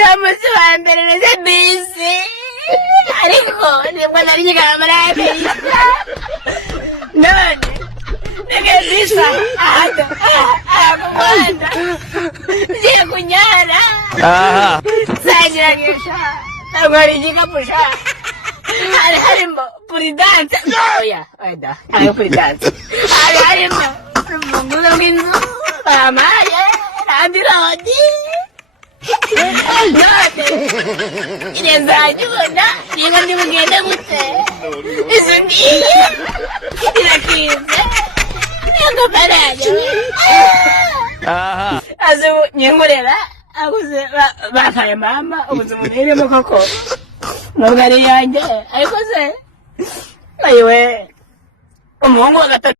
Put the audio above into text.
namusi wa mbere neze bisi ariko nibwo nari nyigana muri Amerika none nige bisa kumwana ngiye kunyara sagiragisha ntabwo igikapu sha harimo puridanse oya oya ayo puridanse harimo urufunguzo rw'inzu bamaye randirodi none inezajyubona niba ndi bugende gute izo ngiye irakize niyo baraje azo nyengurera aguze bafaye mama ubuze muniremo koko nubwo ari yanjye ariko se ayiwe umuhungu wa gatatu